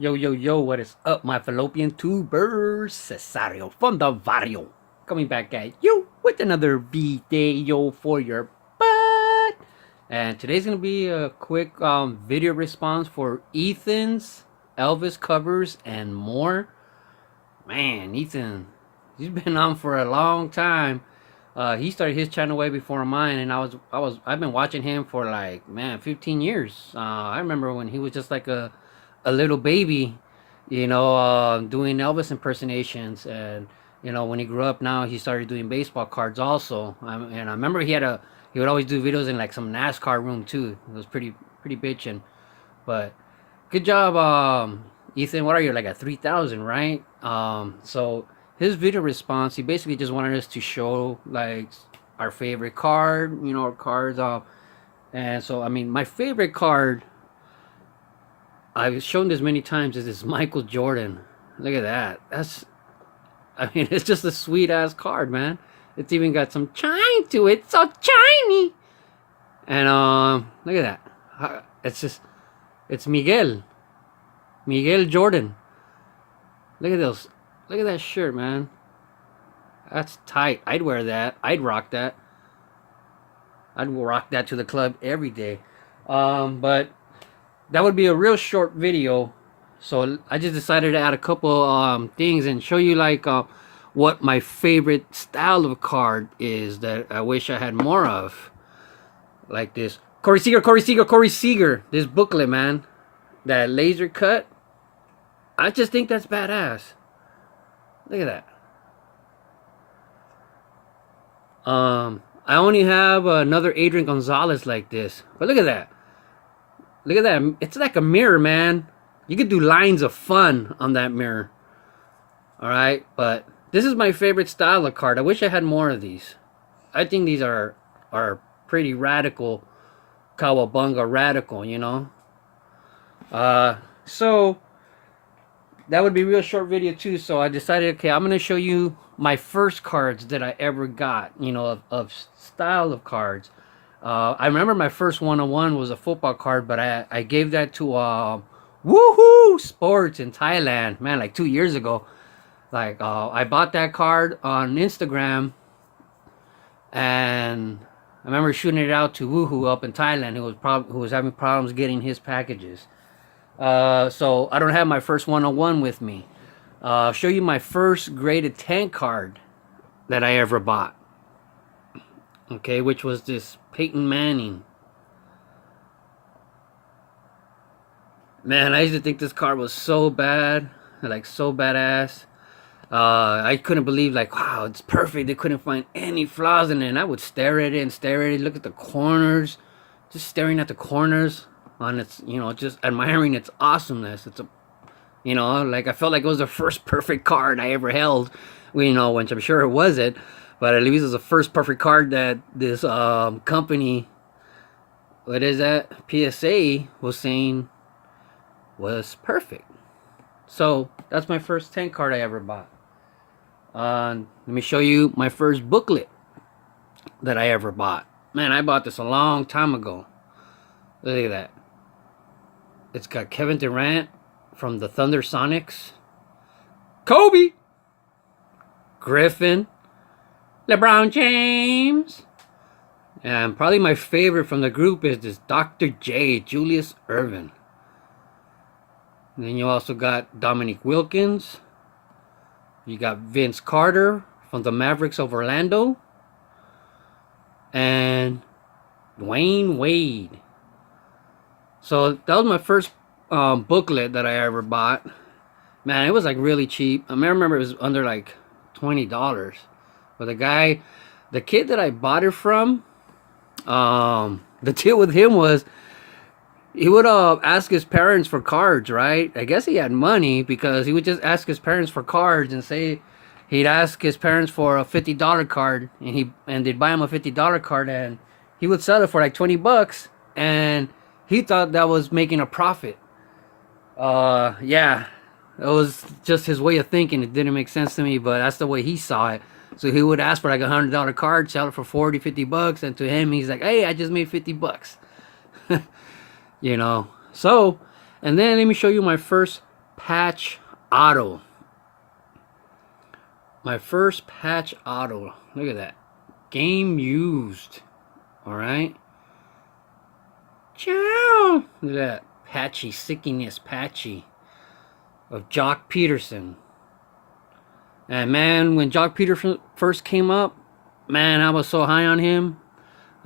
Yo, yo, yo, what is up, my fallopian tubers? Cesario from the Vario. Coming back at you with another video for your butt. And today's going to be a quick video response for Ethans Elvis covers and more. Man, Ethan, he's been on for a long time. He started his channel way before mine, and I've been watching him for like, man, 15 years. I remember when he was just like a little baby, doing Elvis impersonations, and when he grew up, now he started doing baseball cards also. And I remember he would always do videos in like some NASCAR room too. It was pretty bitchin', but good job, Ethan. What are you, like at 3,000, right? So his video response, he basically just wanted us to show like our favorite card, our cards. And so I mean, my favorite card, I've shown this many times, is this Michael Jordan. Look at that. I mean, it's just a sweet ass card, man. It's even got some chime to it, so shiny. And look at that. It's Miguel Jordan. Look at those. Look at that shirt, man. That's tight. I'd wear that. I'd rock that. I'd rock that to the club every day. But that would be a real short video, so I just decided to add a couple things and show you like what my favorite style of card is that I wish I had more of. Like this Corey Seager, this booklet, man, that laser cut. I just think that's badass. Look at that. I only have another Adrian Gonzalez like this, but look at that. Look at that. It's like a mirror, man. You could do lines of fun on that mirror. Alright? But this is my favorite style of card. I wish I had more of these. I think these are pretty radical. Kawabunga radical, So that would be a real short video too. So I decided, okay, I'm going to show you my first cards that I ever got, of style of cards. I remember my first one-on-one was a football card, but I gave that to Woohoo Sports in Thailand, man, like 2 years ago. Like I bought that card on Instagram, and I remember shooting it out to Woohoo up in Thailand, who was having problems getting his packages. So I don't have my first one-on-one with me. I'll show you my first graded tank card that I ever bought. Okay, which was this Peyton Manning. Man, I used to think this card was so bad, like so badass. I couldn't believe, like, wow, it's perfect. They couldn't find any flaws in it. And I would stare at it and stare at it, look at the corners, just staring at the corners on its, just admiring its awesomeness. It's like I felt like it was the first perfect card I ever held, which I'm sure it wasn't. But at least it was the first perfect card that this company, what is that, PSA, was saying was perfect. So that's my first tank card I ever bought. Let me show you my first booklet that I ever bought. Man, I bought this a long time ago. Look at that. It's got Kevin Durant from the Thunder Sonics, Kobe, Griffin, LeBron James, and probably my favorite from the group is this Dr. J, Julius Erving. And then you also got Dominique Wilkins. You got Vince Carter from the Mavericks of Orlando, and Dwayne Wade. So that was my first booklet that I ever bought. Man, it was like really cheap. I remember it was under like $20. But the kid that I bought it from, the deal with him was he would ask his parents for cards, right? I guess he had money because he would just ask his parents for cards and say he'd ask his parents for a $50 card, and they'd buy him a $50 card, and he would sell it for like $20, and he thought that was making a profit. Yeah, it was just his way of thinking. It didn't make sense to me, but that's the way he saw it. So he would ask for like $100 card, sell it for $40-$50, and to him he's like, hey, I just made $50. So, and then let me show you my first patch auto. My first patch auto. Look at that. Game used. Alright. Ciao. Look at that. Patchy. Sickiness patchy. Of Jock Peterson. And man, when Jock Peterson first came up, man, I was so high on him.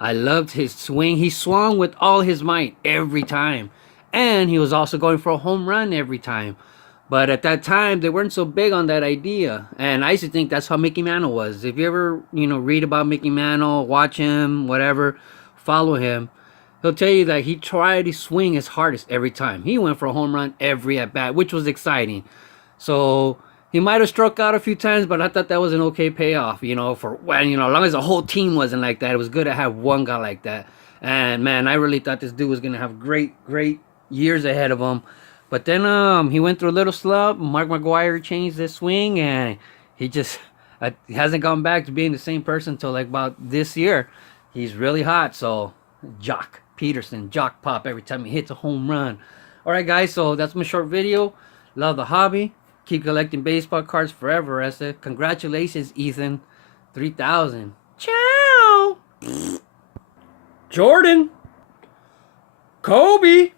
I loved his swing. He swung with all his might every time. And he was also going for a home run every time. But at that time, they weren't so big on that idea. And I used to think that's how Mickey Mantle was. If you ever, read about Mickey Mantle, watch him, whatever, follow him, he'll tell you that he tried to swing his hardest every time. He went for a home run every at-bat, which was exciting. So he might have struck out a few times, but I thought that was an okay payoff, for when, as long as the whole team wasn't like that. It was good to have one guy like that. And man, I really thought this dude was going to have great years ahead of him. But then he went through a little slump. Mark McGwire changed his swing, and he just hasn't gone back to being the same person until like about this year. He's really hot. So Jock Peterson, Jock Pop every time he hits a home run. All right, guys. So that's my short video. Love the hobby. Keep collecting baseball cards forever. I said, congratulations, Ethan. 3,000. Ciao. Jordan. Kobe.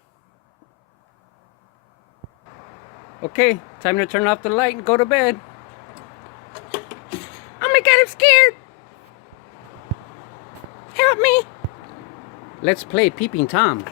Okay, time to turn off the light and go to bed. Oh my god, I'm scared. Help me. Let's play Peeping Tom.